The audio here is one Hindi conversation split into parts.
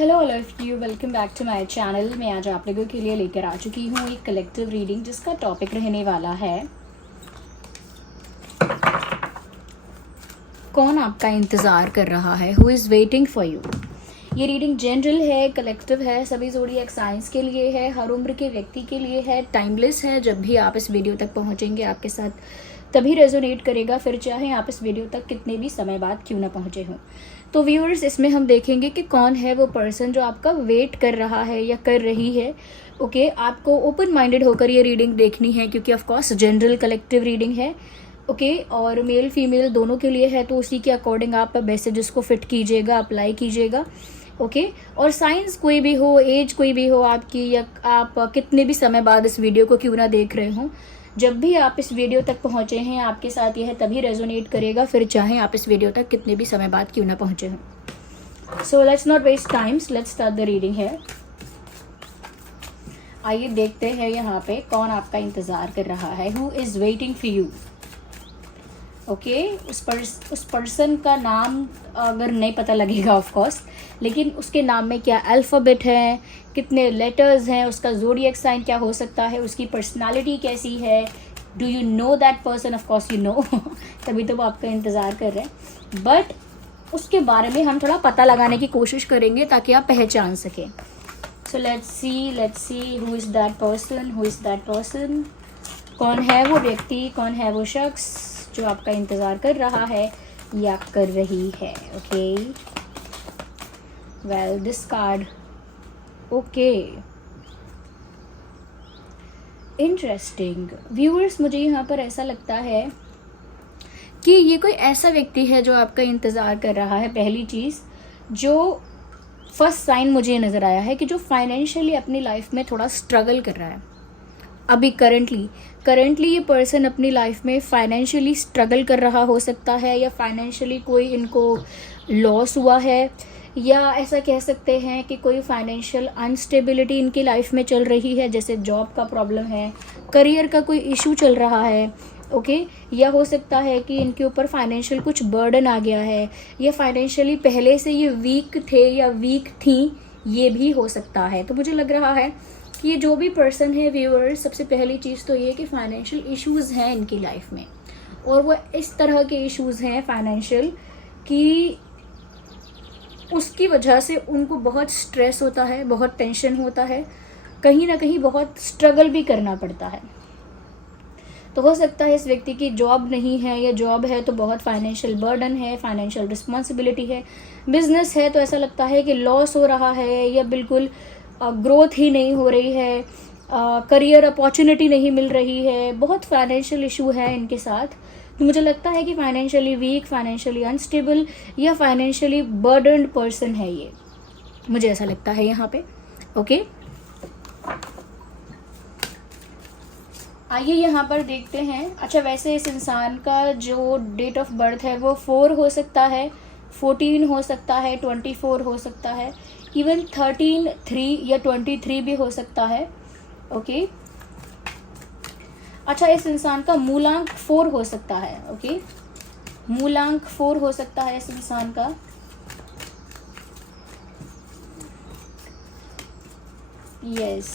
Hello all of you, welcome back to my channel. मैं आज आप लोगों के लिए लेकर आ चुकी हूँ एक कलेक्टिव रीडिंग जिसका टॉपिक रहने वाला है कौन आपका इंतज़ार कर रहा है, who is waiting for you. ये रीडिंग जनरल है, कलेक्टिव है, सभी ज़ोडिएक साइंस के लिए है, हर उम्र के व्यक्ति के लिए है, टाइमलेस है। जब भी आप इस वीडियो तक पहुँचेंगे आपके साथ तभी रेजोनेट करेगा, फिर चाहे आप इस वीडियो तक कितने भी समय बाद क्यों ना पहुँचे हों। तो व्यूअर्स, इसमें हम देखेंगे कि कौन है वो पर्सन जो आपका वेट कर रहा है या कर रही है। ओके, आपको ओपन माइंडेड होकर ये रीडिंग देखनी है क्योंकि of course general collective reading है। ओके, और मेल फीमेल दोनों के लिए है, तो उसी के अकॉर्डिंग आप मैसेजेस को फिट कीजिएगा, अप्लाई कीजिएगा। ओके, और साइंस कोई भी हो, एज कोई भी हो आपकी, या आप कितने भी समय बाद इस वीडियो को क्यों ना देख रहे हों, जब भी आप इस वीडियो तक पहुंचे हैं आपके साथ यह तभी रेजोनेट करेगा, फिर चाहे आप इस वीडियो तक कितने भी समय बाद क्यों ना पहुंचे हों। So let's not waste times, let's start the reading है। आइए देखते हैं यहाँ पे कौन आपका इंतज़ार कर रहा है, who is waiting for you. Okay, उस पर्सन का नाम अगर नहीं पता लगेगा ऑफ कोर्स, लेकिन उसके नाम में क्या अल्फ़ाबेट है, कितने लेटर्स हैं, उसका ज़ोडिएक साइन क्या हो सकता है, उसकी पर्सनालिटी कैसी है, do you know that person, of course you know तभी तो वो आपका इंतज़ार कर रहे हैं। बट उसके बारे में हम थोड़ा पता लगाने की कोशिश करेंगे ताकि आप पहचान सकें। So let's see who is that person, who is that person. कौन है वो व्यक्ति, कौन है वो शख्स जो आपका इंतज़ार कर रहा है या कर रही है। Okay, well this card, okay, interesting. Viewers, मुझे यहाँ पर ऐसा लगता है कि ये कोई ऐसा व्यक्ति है जो आपका इंतज़ार कर रहा है। पहली चीज़ जो फर्स्ट साइन मुझे नज़र आया है कि जो फाइनेंशियली अपनी लाइफ में थोड़ा स्ट्रगल कर रहा है अभी करंटली ये पर्सन अपनी लाइफ में फाइनेंशियली स्ट्रगल कर रहा हो सकता है, या फाइनेंशियली कोई इनको लॉस हुआ है, या ऐसा कह सकते हैं कि कोई फाइनेंशियल अनस्टेबिलिटी इनकी लाइफ में चल रही है, जैसे जॉब का प्रॉब्लम है, करियर का कोई इशू चल रहा है। ओके, या हो सकता है कि इनके ऊपर फाइनेंशियल कुछ बर्डन आ गया है, या फाइनेंशियली पहले से ये वीक थे या वीक थी, ये भी हो सकता है। तो मुझे लग रहा है कि ये जो भी पर्सन है व्यूअर्स, सबसे पहली चीज़ तो ये कि फाइनेंशियल इश्यूज़ हैं इनकी लाइफ में, और वो इस तरह के इश्यूज़ हैं फाइनेंशियल कि उसकी वजह से उनको बहुत स्ट्रेस होता है, बहुत टेंशन होता है, कहीं ना कहीं बहुत स्ट्रगल भी करना पड़ता है। तो हो सकता है इस व्यक्ति की जॉब नहीं है, या जॉब है तो बहुत फाइनेंशियल बर्डन है, फाइनेंशियल रिस्पॉन्सिबिलिटी है। बिजनेस है तो ऐसा लगता है कि लॉस हो रहा है, या बिल्कुल ग्रोथ ही नहीं हो रही है, करियर अपॉर्चुनिटी नहीं मिल रही है, बहुत फाइनेंशियल इशू है इनके साथ। तो मुझे लगता है कि फाइनेंशियली वीक, फाइनेंशियली अनस्टेबल या फाइनेंशियली बर्डन्ड पर्सन है ये, मुझे ऐसा लगता है यहाँ पे। ओके, आइए यहाँ पर देखते हैं। अच्छा, वैसे इस इंसान का जो डेट ऑफ बर्थ है वो 4 हो सकता है, 14 हो सकता है, 24 हो सकता है, इवन 13, 3 या 23 भी हो सकता है। ओके, अच्छा, इस इंसान का मूलांक 4 हो सकता है। ओके, मूलांक 4 हो सकता है इस इंसान का। यस,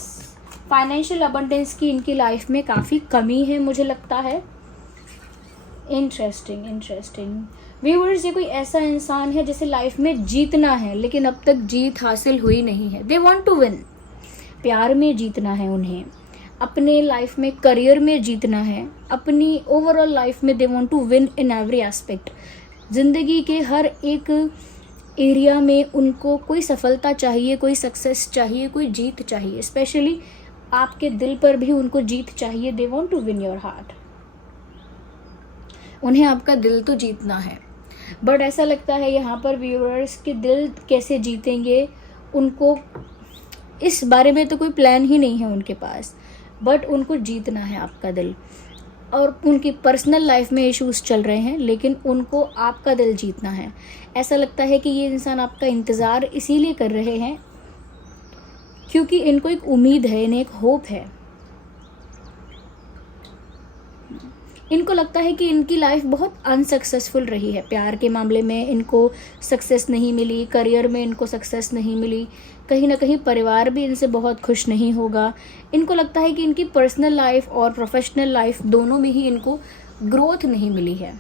फाइनेंशियल अबंडेंस की इनकी लाइफ में काफ़ी कमी है मुझे लगता है। इंटरेस्टिंग व्यूअर्स, ये कोई ऐसा इंसान है जिसे लाइफ में जीतना है लेकिन अब तक जीत हासिल हुई नहीं है। दे वांट टू विन, प्यार में जीतना है उन्हें, अपने लाइफ में करियर में जीतना है, अपनी ओवरऑल लाइफ में they want to win in every aspect. ज़िंदगी के हर एक एरिया में उनको कोई सफलता चाहिए, कोई सक्सेस चाहिए, कोई जीत चाहिए। स्पेशली आपके दिल पर भी उनको जीत चाहिए। They want to win your heart, उन्हें आपका दिल तो जीतना है। बट ऐसा लगता है यहाँ पर व्यूअर्स कि दिल कैसे जीतेंगे, उनको इस बारे में तो कोई प्लान ही नहीं है उनके पास, बट उनको जीतना है आपका दिल। और उनकी पर्सनल लाइफ में इश्यूज चल रहे हैं लेकिन उनको आपका दिल जीतना है। ऐसा लगता है कि ये इंसान आपका इंतज़ार इसीलिए कर रहे हैं क्योंकि इनको एक उम्मीद है, इन्हें एक होप है। इनको लगता है कि इनकी लाइफ बहुत अनसक्सेसफुल रही है, प्यार के मामले में इनको सक्सेस नहीं मिली, करियर में इनको सक्सेस नहीं मिली, कहीं ना कहीं परिवार भी इनसे बहुत खुश नहीं होगा। इनको लगता है कि इनकी पर्सनल लाइफ और प्रोफेशनल लाइफ दोनों में ही इनको ग्रोथ नहीं मिली है।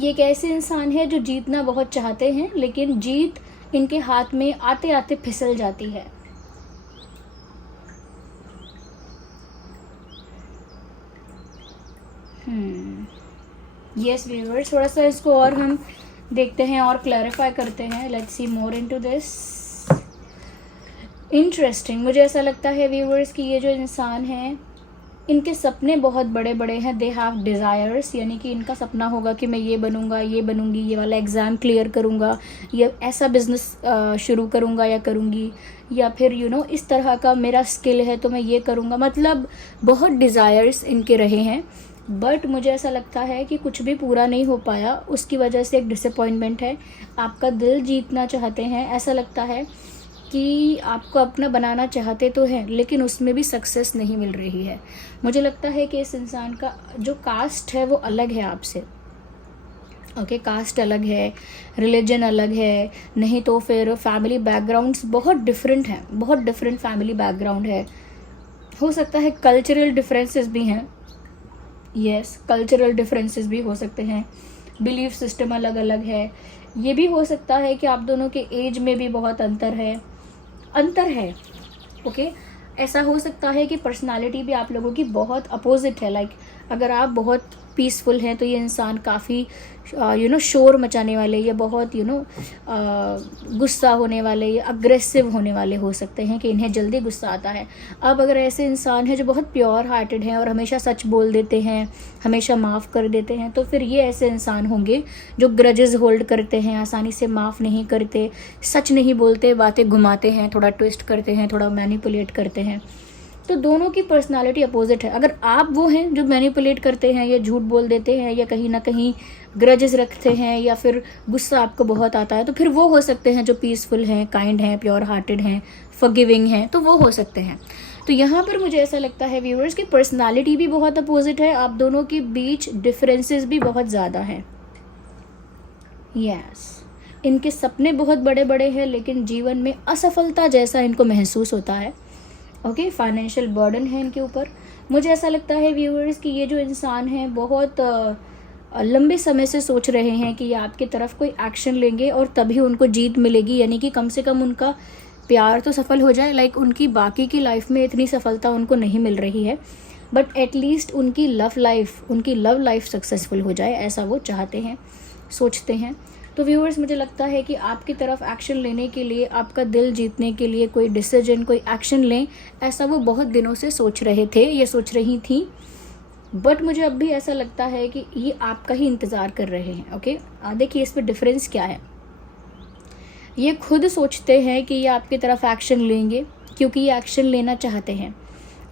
ये एक ऐसे इंसान है जो जीतना बहुत चाहते हैं, लेकिन जीत इनके हाथ में आते आते फिसल जाती है। यस व्यूअर्स, थोड़ा सा इसको और हम देखते हैं और क्लैरिफाई करते हैं। Let's see more into this. Interesting, मुझे ऐसा लगता है व्यूअर्स कि ये जो इंसान है इनके सपने बहुत बड़े बड़े हैं। दे हैव डिज़ायर्स, यानी कि इनका सपना होगा कि मैं ये बनूंगा, ये बनूंगी, ये वाला एग्ज़ाम क्लियर करूंगा, या ऐसा बिजनेस शुरू करूंगा या करूंगी, या फिर इस तरह का मेरा स्किल है तो मैं ये करूंगा। मतलब बहुत डिज़ायर्स इनके रहे हैं, बट मुझे ऐसा लगता है कि कुछ भी पूरा नहीं हो पाया, उसकी वजह से एक डिसअपॉइंटमेंट है। आपका दिल जीतना चाहते हैं, ऐसा लगता है कि आपको अपना बनाना चाहते तो हैं, लेकिन उसमें भी सक्सेस नहीं मिल रही है। मुझे लगता है कि इस इंसान का जो कास्ट है वो अलग है आपसे। ओके, कास्ट अलग है, रिलीजन अलग है, नहीं तो फिर फैमिली बैकग्राउंड्स बहुत डिफरेंट हैं, बहुत डिफरेंट फैमिली बैकग्राउंड है। हो सकता है कल्चरल डिफरेंसेस भी हैं, यस कल्चरल डिफरेंसेस भी हो सकते हैं, बिलीफ सिस्टम अलग अलग है। ये भी हो सकता है कि आप दोनों के एज में भी बहुत अंतर है। ओके, ऐसा हो सकता है कि पर्सनालिटी भी आप लोगों की बहुत अपोजिट है। लाइक अगर आप बहुत पीसफुल हैं तो ये इंसान काफ़ी शोर मचाने वाले, या बहुत गुस्सा होने वाले या अग्रेसिव होने वाले हो सकते हैं कि इन्हें जल्दी गुस्सा आता है। अब अगर ऐसे इंसान हैं जो बहुत प्योर हार्टेड हैं और हमेशा सच बोल देते हैं, हमेशा माफ़ कर देते हैं, तो फिर ये ऐसे इंसान होंगे जो ग्रजेस होल्ड करते हैं, आसानी से माफ़ नहीं करते, सच नहीं बोलते, बातें घुमाते हैं, थोड़ा ट्विस्ट करते हैं, थोड़ा मैनिपुलेट करते हैं। तो दोनों की पर्सनालिटी अपोजिट है। अगर आप वो हैं जो मैनिपुलेट करते हैं या झूठ बोल देते हैं या कहीं ना कहीं ग्रजेस रखते हैं या फिर गुस्सा आपको बहुत आता है, तो फिर वो हो सकते हैं जो पीसफुल हैं, काइंड हैं, प्योर हार्टेड हैं, फॉरगिविंग हैं, तो वो हो सकते हैं। तो यहाँ पर मुझे ऐसा लगता है व्यूअर्स की पर्सनालिटी भी बहुत अपोजिट है, आप दोनों के बीच डिफरेंसेस भी बहुत ज़्यादा हैं। यस, इनके सपने बहुत बड़े बड़े हैं, लेकिन जीवन में असफलता जैसा इनको महसूस होता है। ओके, फाइनेंशियल बर्डन है इनके ऊपर। मुझे ऐसा लगता है व्यूअर्स कि ये जो इंसान है बहुत लंबे समय से सोच रहे हैं कि ये आपकी तरफ कोई एक्शन लेंगे और तभी उनको जीत मिलेगी, यानी कि कम से कम उनका प्यार तो सफल हो जाए। लाइक उनकी बाकी की लाइफ में इतनी सफलता उनको नहीं मिल रही है, बट एटलीस्ट उनकी लव लाइफ सक्सेसफुल हो जाए, ऐसा वो चाहते हैं, सोचते हैं। तो व्यूअर्स, मुझे लगता है कि आपकी तरफ एक्शन लेने के लिए, आपका दिल जीतने के लिए कोई डिसीजन, कोई एक्शन लें, ऐसा वो बहुत दिनों से सोच रहे थे, ये सोच रही थी। बट मुझे अब भी ऐसा लगता है कि ये आपका ही इंतज़ार कर रहे हैं। ओके, देखिए इस पर डिफरेंस क्या है। ये खुद सोचते हैं कि ये आपकी तरफ एक्शन लेंगे क्योंकि ये एक्शन लेना चाहते हैं,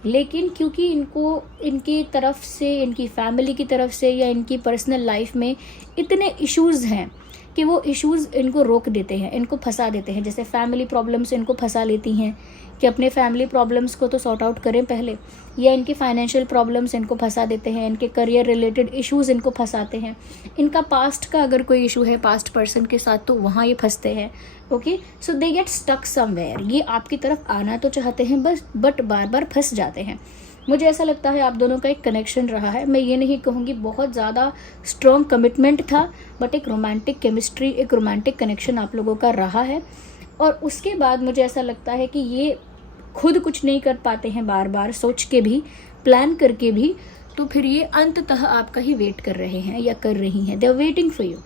लेकिन क्योंकि इनको इनकी तरफ से, इनकी फैमिली की तरफ से या इनकी पर्सनल लाइफ में इतने इश्यूज़ हैं कि वो इश्यूज़ इनको रोक देते हैं, इनको फंसा देते हैं। जैसे फैमिली प्रॉब्लम्स इनको फंसा लेती हैं कि अपने फैमिली प्रॉब्लम्स को तो सॉर्ट आउट करें पहले, या इनकी फाइनेंशियल प्रॉब्लम्स इनको फंसा देते हैं, इनके करियर रिलेटेड इश्यूज़ इनको फंसाते हैं, इनका पास्ट का अगर कोई इशू है पास्ट पर्सन के साथ तो वहाँ ये फंसते हैं। Okay, so they get stuck somewhere. ये आपकी तरफ आना तो चाहते हैं बस, बट बार बार फंस जाते हैं। मुझे ऐसा लगता है आप दोनों का एक कनेक्शन रहा है। मैं ये नहीं कहूँगी बहुत ज़्यादा स्ट्रॉन्ग कमिटमेंट था, बट एक रोमांटिक केमिस्ट्री, एक रोमांटिक कनेक्शन आप लोगों का रहा है। और उसके बाद मुझे ऐसा लगता है कि ये खुद कुछ नहीं कर पाते हैं, बार बार सोच के भी, प्लान करके भी, तो फिर ये अंततः आपका ही वेट कर रहे हैं या कर रही हैं। They are waiting for you,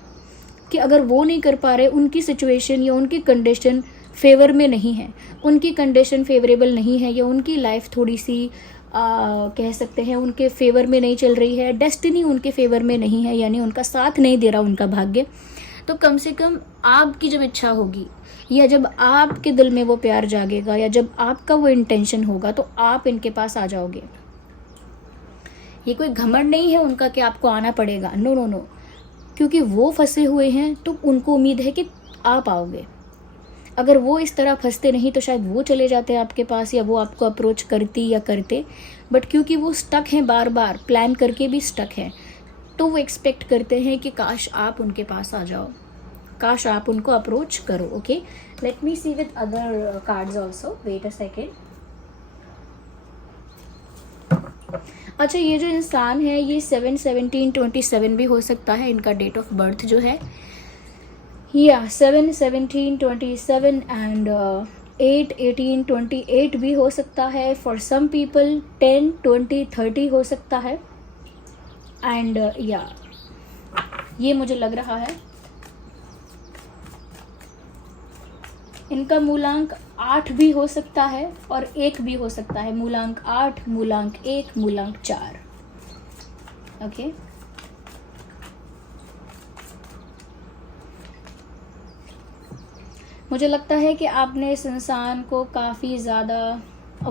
कि अगर वो नहीं कर पा रहे, उनकी सिचुएशन या उनकी कंडीशन फेवर में नहीं है, उनकी कंडीशन फेवरेबल नहीं है, या उनकी लाइफ थोड़ी सी कह सकते हैं उनके फेवर में नहीं चल रही है, डेस्टिनी उनके फेवर में नहीं है, यानी उनका साथ नहीं दे रहा उनका भाग्य, तो कम से कम आपकी जब इच्छा होगी या जब आपके दिल में वो प्यार जागेगा या जब आपका वो इंटेंशन होगा तो आप इनके पास आ जाओगे। ये कोई घमंड नहीं है उनका कि आपको आना पड़ेगा, नो नो नो, क्योंकि वो फंसे हुए हैं तो उनको उम्मीद है कि आप आओगे। अगर वो इस तरह फंसते नहीं तो शायद वो चले जाते आपके पास, या वो आपको अप्रोच करती या करते, बट क्योंकि वो स्टक हैं, बार बार प्लान करके भी स्टक हैं, तो वो एक्सपेक्ट करते हैं कि काश आप उनके पास आ जाओ, काश आप उनको अप्रोच करो. Okay, let me see with other cards also, wait a second. अच्छा, ये जो इंसान है ये 7/17/27 भी हो सकता है, इनका डेट ऑफ बर्थ जो है, या 7/17/27 एंड 8/18/28 भी हो सकता है. फॉर सम पीपल 10/20/30 हो सकता है. एंड या ये मुझे लग रहा है इनका मूलांक 8 भी हो सकता है और 1 भी हो सकता है. मूलांक 8, मूलांक 1, मूलांक 4. ओके, मुझे लगता है कि आपने इस इंसान को काफ़ी ज़्यादा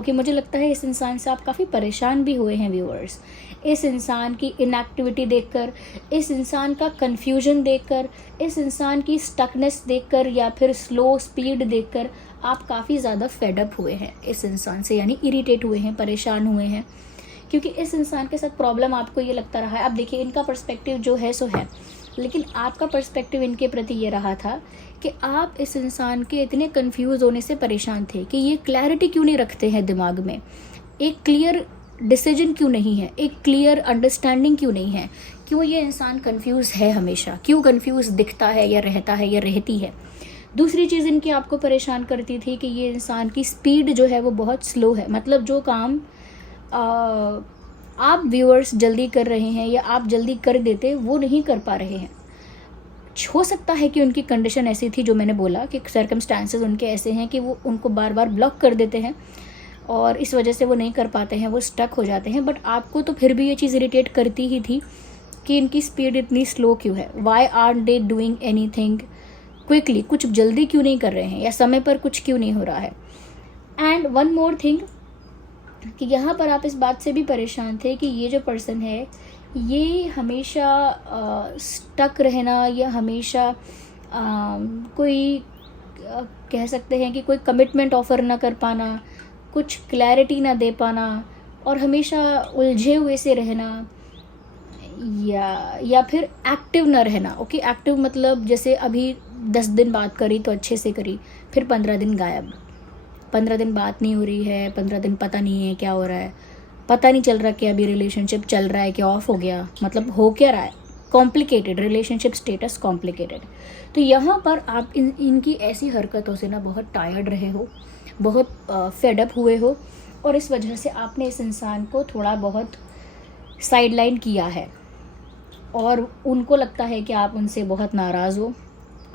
मुझे लगता है इस इंसान से आप काफ़ी परेशान भी हुए हैं व्यूअर्स. इस इंसान की इनएक्टिविटी देखकर, इस इंसान का कन्फ्यूजन देखकर, इस इंसान की स्टकनेस देखकर या फिर स्लो स्पीड देखकर आप काफ़ी ज़्यादा फेडअप हुए हैं इस इंसान से, यानी इरिटेट हुए हैं, परेशान हुए हैं, क्योंकि इस इंसान के साथ प्रॉब्लम आपको ये लगता रहा है. अब देखिए, इनका पर्सपेक्टिव जो है सो है, लेकिन आपका पर्सपेक्टिव इनके प्रति ये रहा था कि आप इस इंसान के इतने कंफ्यूज होने से परेशान थे कि ये क्लैरिटी क्यों नहीं रखते हैं दिमाग में, एक क्लियर डिसीजन क्यों नहीं है, एक क्लियर अंडरस्टैंडिंग क्यों नहीं है, क्यों ये इंसान कंफ्यूज है, हमेशा क्यों कंफ्यूज दिखता है या रहता है या रहती है. दूसरी चीज़ इनकी आपको परेशान करती थी कि ये इंसान की स्पीड जो है वो बहुत स्लो है. मतलब जो काम आप व्यूअर्स जल्दी कर रहे हैं या आप जल्दी कर देते, वो नहीं कर पा रहे हैं. हो सकता है कि उनकी कंडीशन ऐसी थी, जो मैंने बोला कि सर्कमस्टांसेस उनके ऐसे हैं कि वो उनको बार बार ब्लॉक कर देते हैं और इस वजह से वो नहीं कर पाते हैं, वो स्टक हो जाते हैं. बट आपको तो फिर भी ये चीज़ इरिटेट करती ही थी कि इनकी स्पीड इतनी स्लो क्यों है. Why are they doing anything quickly, कुछ जल्दी क्यों नहीं कर रहे हैं, या समय पर कुछ क्यों नहीं हो रहा है. एंड वन मोर थिंग कि यहाँ पर आप इस बात से भी परेशान थे कि ये जो पर्सन है ये हमेशा स्टक रहना, या हमेशा कोई कह सकते हैं कि कोई कमिटमेंट ऑफर ना कर पाना, कुछ क्लैरिटी ना दे पाना, और हमेशा उलझे हुए से रहना, या फिर एक्टिव ना रहना. ओके, एक्टिव मतलब जैसे अभी 10 दिन बात करी तो अच्छे से करी, फिर 15 दिन गायब, 15 दिन बात नहीं हो रही है, 15 दिन पता नहीं है क्या हो रहा है, पता नहीं चल रहा कि अभी रिलेशनशिप चल रहा है कि ऑफ हो गया, मतलब हो क्या रहा है. Complicated relationship status, complicated. तो यहाँ पर आप इनकी ऐसी हरकतों से ना बहुत टायर्ड रहे हो, बहुत फेडअप हुए हो, और इस वजह से आपने इस इंसान को थोड़ा बहुत साइडलाइन किया है, और उनको लगता है कि आप उनसे बहुत नाराज़ हो,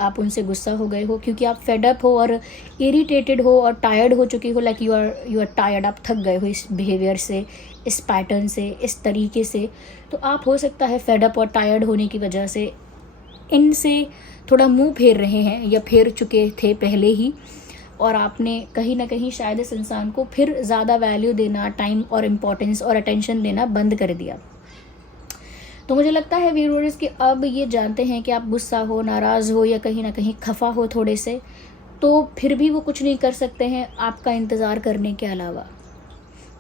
आप उनसे गुस्सा हो गए हो, क्योंकि आप फेडअप हो और इरिटेटेड हो और टायर्ड हो चुकी हो. लाइक यू आर टायर्ड, आप थक गए हो इस बिहेवियर से, इस पैटर्न से, इस तरीके से. तो आप हो सकता है फेडअप और टायर्ड होने की वजह से इनसे थोड़ा मुंह फेर रहे हैं, या फेर चुके थे पहले ही, और आपने कहीं ना कहीं शायद इस इंसान को फिर ज़्यादा वैल्यू देना, टाइम और इम्पोर्टेंस और अटेंशन देना बंद कर दिया. तो मुझे लगता है व्यूअर्स कि अब ये जानते हैं कि आप गुस्सा हो, नाराज़ हो, या कहीं ना कहीं खफा हो थोड़े से, तो फिर भी वो कुछ नहीं कर सकते हैं आपका इंतज़ार करने के अलावा.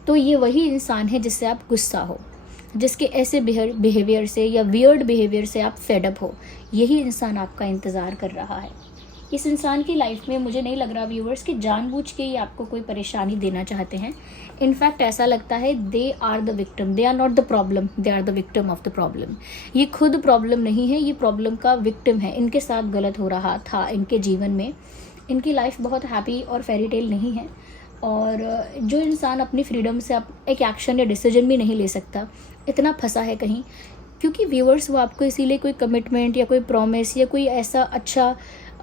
तो ये वही इंसान है जिससे आप गुस्सा हो, जिसके ऐसे बिहेवियर से या वियर्ड बिहेवियर से आप फेडअप हो. यही इंसान आपका इंतज़ार कर रहा है. इस इंसान की लाइफ में मुझे नहीं लग रहा व्यूअर्स कि जानबूझ के ही आपको कोई परेशानी देना चाहते हैं. इनफैक्ट ऐसा लगता है they are the victim, they are not the problem, they are the victim of the problem. ये खुद प्रॉब्लम नहीं है, ये प्रॉब्लम का विक्टिम है. इनके साथ गलत हो रहा था इनके जीवन में. इनकी लाइफ बहुत हैप्पी और फेरी टेल नहीं है, और जो इंसान अपनी फ्रीडम से एक एक्शन या डिसीजन भी नहीं ले सकता, इतना फंसा है कहीं, क्योंकि व्यूअर्स वो आपको इसीलिए कोई कमिटमेंट या कोई प्रॉमिस या कोई ऐसा अच्छा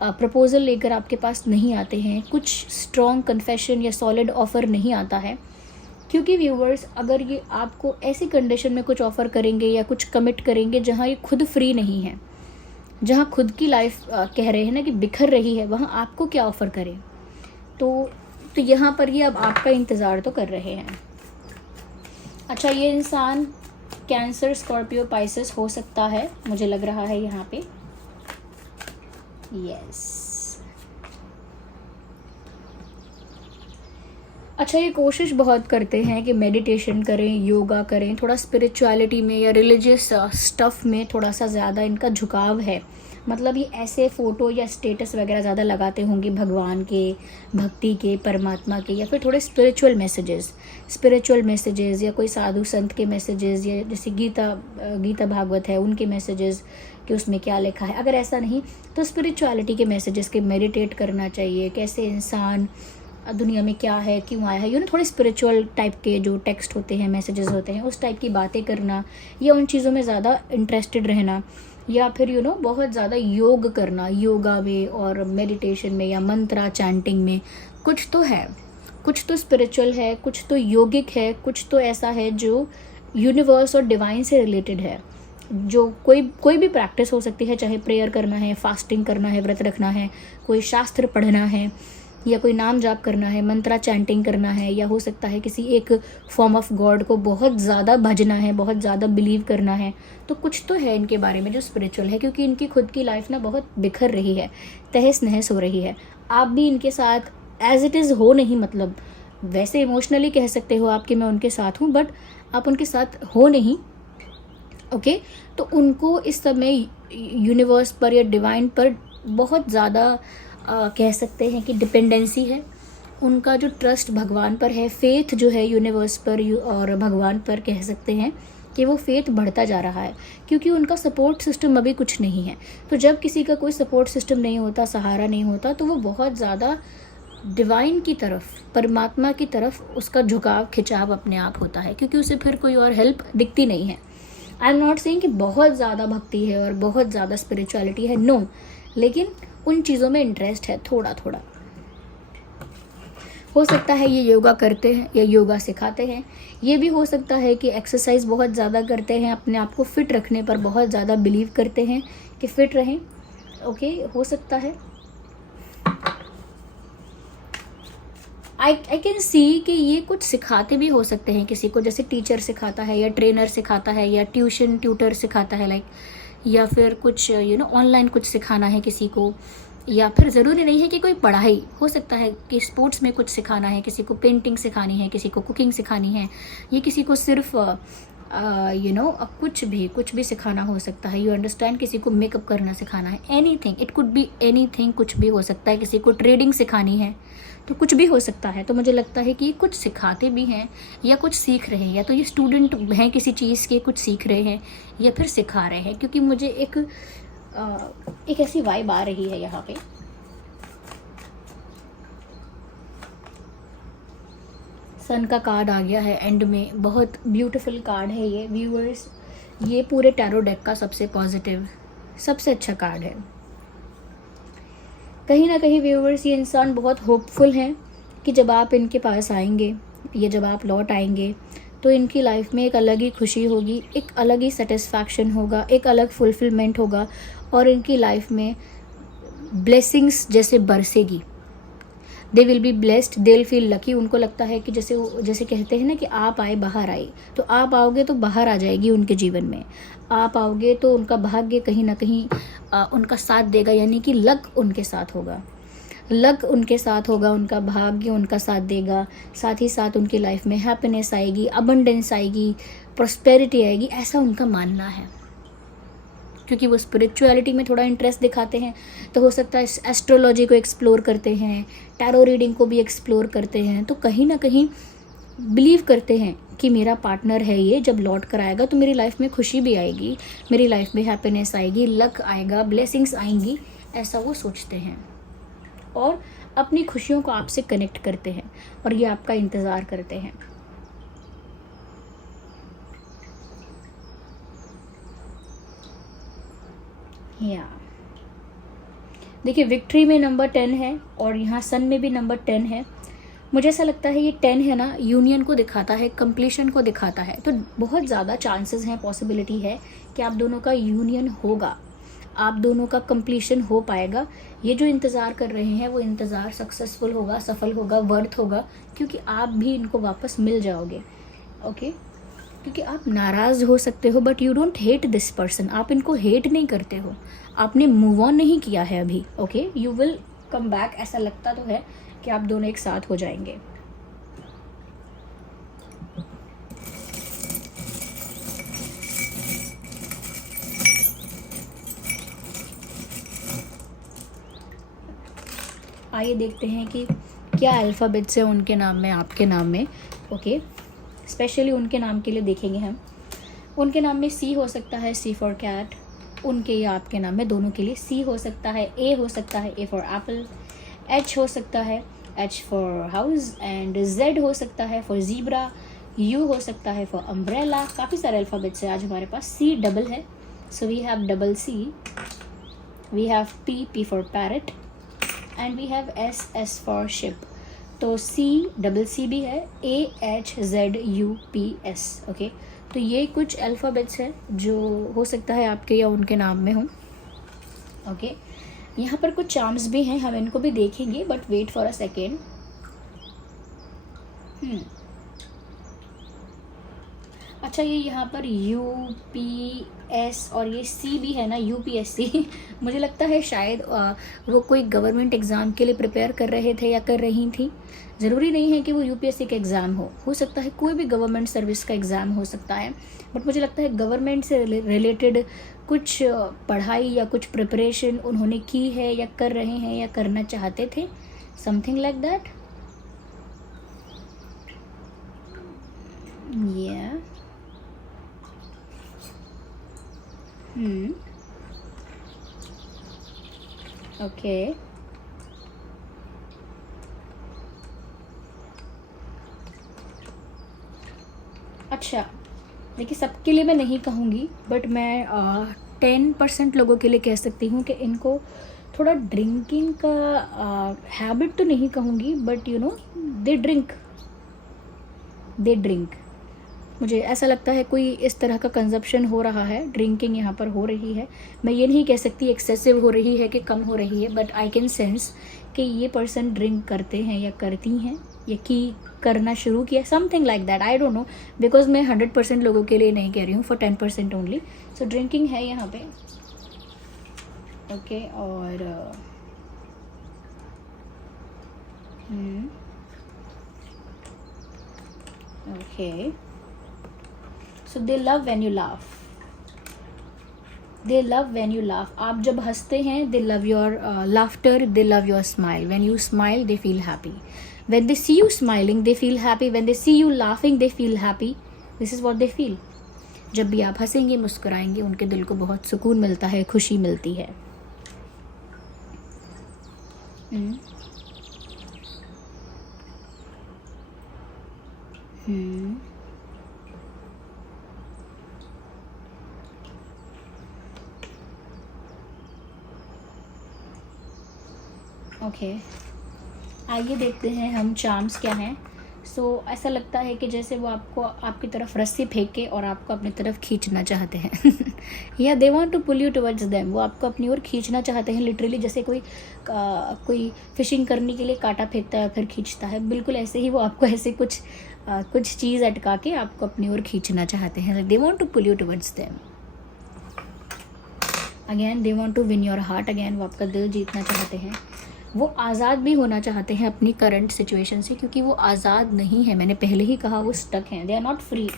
प्रपोज़ल लेकर आपके पास नहीं आते हैं, कुछ स्ट्रॉन्ग कन्फेशन या सॉलिड ऑफ़र नहीं आता है. क्योंकि व्यूअर्स अगर ये आपको ऐसी कंडीशन में कुछ ऑफ़र करेंगे या कुछ कमिट करेंगे जहाँ ये खुद फ्री नहीं है, जहाँ खुद की लाइफ कह रहे हैं ना कि बिखर रही है, वहाँ आपको क्या ऑफ़र करें. तो यहाँ पर ये अब आपका इंतज़ार तो कर रहे हैं. अच्छा, ये इंसान कैंसर, स्कॉर्पियो, पाइसेस हो सकता है, मुझे लग रहा है यहाँ पे. यस, अच्छा, ये कोशिश बहुत करते हैं कि मेडिटेशन करें, योगा करें, थोड़ा स्पिरिचुअलिटी में या रिलीजियस स्टफ़ में थोड़ा सा ज़्यादा इनका झुकाव है। मतलब ये ऐसे फ़ोटो या स्टेटस वगैरह ज़्यादा लगाते होंगे भगवान के, भक्ति के, परमात्मा के, या फिर थोड़े स्पिरिचुअल मैसेजेस या कोई साधु संत के मैसेजेस, या जैसे गीता भागवत है उनके मैसेजेस कि उसमें क्या लिखा है। अगर ऐसा नहीं तो स्पिरिचुअलिटी के मैसेजेस के मेडिटेट करना चाहिए, कैसे इंसान दुनिया में क्या है, क्यों आया है, थोड़े स्पिरिचुअल टाइप के जो टेक्स्ट होते हैं, मैसेजेस होते हैं, उस टाइप की बातें करना, या उन चीज़ों में ज़्यादा इंटरेस्टेड रहना, या फिर बहुत ज़्यादा योग करना, योगा में और मेडिटेशन में या मंत्रा चैंटिंग में। कुछ तो है, कुछ तो स्पिरिचुअल है, कुछ तो योगिक है, कुछ तो ऐसा है जो यूनिवर्स और डिवाइन से रिलेटेड है। जो कोई भी प्रैक्टिस हो सकती है, चाहे प्रेयर करना है, फास्टिंग करना है, व्रत रखना है, कोई शास्त्र पढ़ना है, या कोई नाम जाप करना है, मंत्रा चैंटिंग करना है, या हो सकता है किसी एक फॉर्म ऑफ गॉड को बहुत ज़्यादा भजना है, बहुत ज़्यादा बिलीव करना है। तो कुछ तो है इनके बारे में जो स्पिरिचुअल है, क्योंकि इनकी खुद की लाइफ ना बहुत बिखर रही है, तहस नहस हो रही है। आप भी इनके साथ एज इट इज़ हो नहीं, मतलब वैसे इमोशनली कह सकते हो आप कि मैं उनके साथ हूँ, बट आप उनके साथ हो नहीं। ओके, तो उनको इस समय यूनिवर्स पर या डिवाइन पर बहुत ज़्यादा कह सकते हैं कि डिपेंडेंसी है। उनका जो ट्रस्ट भगवान पर है, फेथ जो है यूनिवर्स पर और भगवान पर, कह सकते हैं कि वो फेथ बढ़ता जा रहा है, क्योंकि उनका सपोर्ट सिस्टम अभी कुछ नहीं है। तो जब किसी का कोई सपोर्ट सिस्टम नहीं होता, सहारा नहीं होता, तो वो बहुत ज़्यादा डिवाइन की तरफ, परमात्मा की तरफ उसका झुकाव, खिंचाव अपने आप होता है, क्योंकि उसे फिर कोई और हेल्प दिखती नहीं है। आई एम नॉट सेइंग कि बहुत ज़्यादा भक्ति है और बहुत ज़्यादा स्पिरिचुअलिटी है, नो, लेकिन उन चीज़ों में इंटरेस्ट है थोड़ा थोड़ा। हो सकता है ये योगा करते हैं या योगा सिखाते हैं, ये भी हो सकता है कि एक्सरसाइज बहुत ज़्यादा करते हैं, अपने आप को फिट रखने पर बहुत ज़्यादा बिलीव करते हैं कि फिट रहें। ओके, हो सकता है। आई कैन सी कि ये कुछ सिखाते भी हो सकते हैं किसी को, जैसे टीचर सिखाता है या ट्रेनर सिखाता है या ट्यूटर सिखाता है, लाइक, या फिर कुछ ऑनलाइन कुछ सिखाना है किसी को, या फिर ज़रूरी नहीं है कि कोई पढ़ाई, हो सकता है कि स्पोर्ट्स में कुछ सिखाना है, किसी को पेंटिंग सिखानी है, किसी को कुकिंग सिखानी है, ये किसी को सिर्फ कुछ भी सिखाना हो सकता है, यू अंडरस्टैंड, किसी को मेकअप करना सिखाना है, anything, it could be anything, कुछ भी हो सकता है, किसी को ट्रेडिंग सिखानी है, तो कुछ भी हो सकता है। तो मुझे लगता है कि कुछ सिखाते भी हैं या कुछ सीख रहे हैं, या तो ये स्टूडेंट हैं किसी चीज़ के, कुछ सीख रहे हैं या फिर सिखा रहे हैं, क्योंकि मुझे एक ऐसी वाइब आ रही है यहाँ पे। सन का कार्ड आ गया है एंड में, बहुत ब्यूटीफुल कार्ड है ये व्यूअर्स। ये पूरे टैरो डेक का सबसे पॉजिटिव, सबसे अच्छा कार्ड है। कहीं ना कहीं व्यूअर्स, ये इंसान बहुत होपफुल हैं कि जब आप इनके पास आएंगे या जब आप लौट आएंगे तो इनकी लाइफ में एक अलग ही खुशी होगी, एक अलग ही सेटिस्फैक्शन होगा, एक अलग फुलफिलमेंट होगा, और इनकी लाइफ में ब्लेसिंग्स जैसे बरसेगी। They will be blessed, they will feel lucky. उनको लगता है कि जैसे कहते हैं ना कि आप आए बाहर आए, तो आप आओगे तो बाहर आ जाएगी उनके जीवन में। आप आओगे तो उनका भाग्य कहीं ना कहीं उनका साथ देगा, यानी कि लक उनके साथ होगा, लक उनके साथ होगा, उनका भाग्य उनका साथ देगा। साथ ही साथ उनकी लाइफ में हैप्पीनेस आएगी, अबंडेंस आएगी, प्रॉस्पेरिटी आएगी, ऐसा उनका मानना है। क्योंकि वो स्पिरिचुअलिटी में थोड़ा इंटरेस्ट दिखाते हैं, तो हो सकता है एस्ट्रोलॉजी को एक्सप्लोर करते हैं, टैरो रीडिंग को भी एक्सप्लोर करते हैं, तो कहीं ना कहीं बिलीव करते हैं कि मेरा पार्टनर है ये, जब लौट कर आएगा तो मेरी लाइफ में खुशी भी आएगी, मेरी लाइफ में हैप्पीनेस आएगी, लक आएगा, ब्लेसिंग्स आएंगी, ऐसा वो सोचते हैं और अपनी खुशियों को आपसे कनेक्ट करते हैं और ये आपका इंतज़ार करते हैं। या देखिए, विक्ट्री में नंबर 10 है और यहाँ सन में भी नंबर 10 है। मुझे ऐसा लगता है ये 10 है ना, यूनियन को दिखाता है, कंप्लीशन को दिखाता है। तो बहुत ज़्यादा चांसेस हैं, पॉसिबिलिटी है कि आप दोनों का यूनियन होगा, आप दोनों का कंप्लीशन हो पाएगा। ये जो इंतज़ार कर रहे हैं वो इंतज़ार सक्सेसफुल होगा, सफल होगा, वर्थ होगा, क्योंकि आप भी इनको वापस मिल जाओगे। ओके, क्योंकि आप नाराज़ हो सकते हो but you don't hate this person, आप इनको हेट नहीं करते हो, आपने मूव ऑन नहीं किया है अभी। Okay, you will come back, ऐसा लगता तो है कि आप दोनों एक साथ हो जाएंगे। आइए देखते हैं कि क्या अल्फ़ाबेट्स है उनके नाम में, आपके नाम में। ओके, स्पेशली उनके नाम के लिए देखेंगे हम। उनके नाम में सी हो सकता है, सी फॉर कैट। उनके या आपके नाम में दोनों के लिए सी हो सकता है, ए हो सकता है, ए फॉर एप्पल। एच हो सकता है, H for house. And Z हो सकता है फॉर ज़ीब्रा। यू हो सकता है फॉर अम्ब्रेला। काफ़ी सारे अल्फ़ाबेट्स है आज हमारे पास। सी डबल है, so we have double C. We have P, P for parrot. And we have S, S for ship. तो सी डबल सी भी है, A H Z U P S. Okay, तो ये कुछ अल्फ़ाबेट्स है जो हो सकता है आपके या उनके नाम में हो। ओके, यहाँ पर कुछ चार्म्स भी हैं, हम इनको भी देखेंगे, but wait for a second. अच्छा, ये यहाँ पर यू पी एस और ये सी भी है ना, यू पी एस सी। मुझे लगता है शायद वो कोई गवर्नमेंट एग्ज़ाम के लिए प्रिपेयर कर रहे थे या कर रही थी। ज़रूरी नहीं है कि वो यूपीएससी का एग्ज़ाम हो सकता है कोई भी गवर्नमेंट सर्विस का एग्ज़ाम हो सकता है। बट मुझे लगता है गवर्नमेंट से रिलेटेड कुछ पढ़ाई या कुछ प्रिपरेशन उन्होंने की है या कर रहे हैं या करना चाहते थे, समथिंग लाइक दैट। या ओके, अच्छा देखिए, सबके लिए मैं नहीं कहूँगी, बट मैं 10% लोगों के लिए कह सकती हूँ कि इनको थोड़ा ड्रिंकिंग का हैबिट तो नहीं कहूँगी, but you know they drink. मुझे ऐसा लगता है कोई इस तरह का कंजप्शन हो रहा है, ड्रिंकिंग यहाँ पर हो रही है। मैं ये नहीं कह सकती एक्सेसिव हो रही है कि कम हो रही है, बट आई कैन सेंस कि ये पर्सन ड्रिंक करते हैं या करती हैं या कि करना शुरू किया, something like that. I don't know, because मैं 100% लोगों के लिए नहीं कह रही हूँ, फॉर 10% ओनली। सो ड्रिंकिंग है यहाँ पे। ओके, और okay, so they love when you laugh. They love when you laugh. आप जब हंसते हैं, दे love your laughter, they love your smile. When you smile they feel happy. When they see you smiling, they feel happy. When they see you laughing, they feel happy. This is what they feel. जब भी आप हंसेंगे, मुस्कुराएंगे, उनके दिल को बहुत सुकून मिलता है, खुशी मिलती है। ओके, आइए देखते हैं हम चार्म्स क्या हैं। सो ऐसा लगता है कि जैसे वो आपको आपकी तरफ रस्सी फेंक के और आपको अपनी तरफ खींचना चाहते हैं। या they want to pull you towards them. वो आपको अपनी ओर खींचना चाहते हैं, लिटरली जैसे कोई फिशिंग करने के लिए कांटा फेंकता है फिर खींचता है, बिल्कुल ऐसे ही वो आपको ऐसे कुछ चीज़ अटका के आपको अपनी ओर खींचना चाहते हैं। They want to pull you towards them. Again they want to win your heart. अगेन वो आपका दिल जीतना चाहते हैं। वो आज़ाद भी होना चाहते हैं अपनी करंट सिचुएशन से, क्योंकि वो आज़ाद नहीं है। मैंने पहले ही कहा वो स्टक हैं, दे आर नॉट फ्री।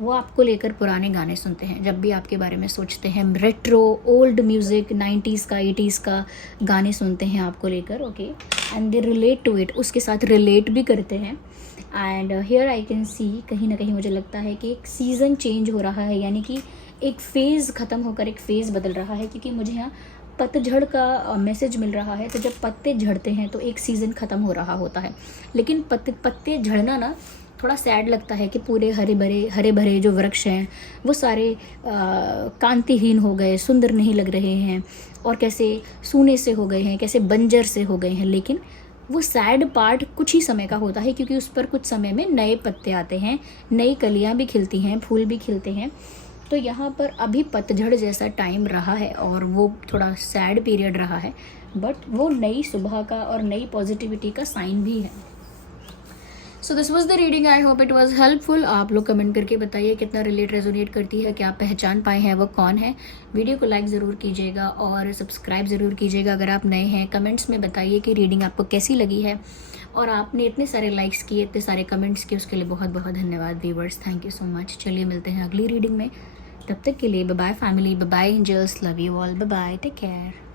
वो आपको लेकर पुराने गाने सुनते हैं, जब भी आपके बारे में सोचते हैं रेट्रो ओल्ड म्यूज़िक 90s का 80s का गाने सुनते हैं आपको लेकर। Okay, and they relate to it, उसके साथ रिलेट भी करते हैं। And here I can see, कहीं ना कहीं मुझे लगता है कि एक सीज़न चेंज हो रहा है, यानी कि एक फ़ेज़ ख़त्म होकर एक फ़ेज़ बदल रहा है। क्योंकि मुझे यहाँ पतझड़ का मैसेज मिल रहा है। तो जब पत्ते झड़ते हैं तो एक सीज़न ख़त्म हो रहा होता है, लेकिन पत्ते झड़ना ना थोड़ा सैड लगता है कि पूरे हरे भरे जो वृक्ष हैं वो सारे कांतिहीन हो गए, सुंदर नहीं लग रहे हैं और कैसे सूने से हो गए हैं, कैसे बंजर से हो गए हैं। लेकिन वो सैड पार्ट कुछ ही समय का होता है, क्योंकि उस पर कुछ समय में नए पत्ते आते हैं, नई कलियाँ भी खिलती हैं, फूल भी खिलते हैं। तो यहाँ पर अभी पतझड़ जैसा टाइम रहा है और वो थोड़ा सैड पीरियड रहा है, बट वो नई सुबह का और नई पॉजिटिविटी का साइन भी है। So this was the reading, I hope it was helpful. आप लोग कमेंट करके बताइए कितना रिलेट रेजोनेट करती है, क्या आप पहचान पाए हैं वो कौन है। वीडियो को लाइक ज़रूर कीजिएगा और सब्सक्राइब ज़रूर कीजिएगा अगर आप नए हैं। कमेंट्स में बताइए कि रीडिंग आपको कैसी लगी है, और आपने इतने सारे लाइक्स किए, इतने सारे कमेंट्स किए, उसके लिए बहुत बहुत धन्यवाद viewers, thank you so much. चलिए मिलते हैं अगली रीडिंग में, तब तक के लिए bye bye family, bye bye angels, love you all, bye bye, take care.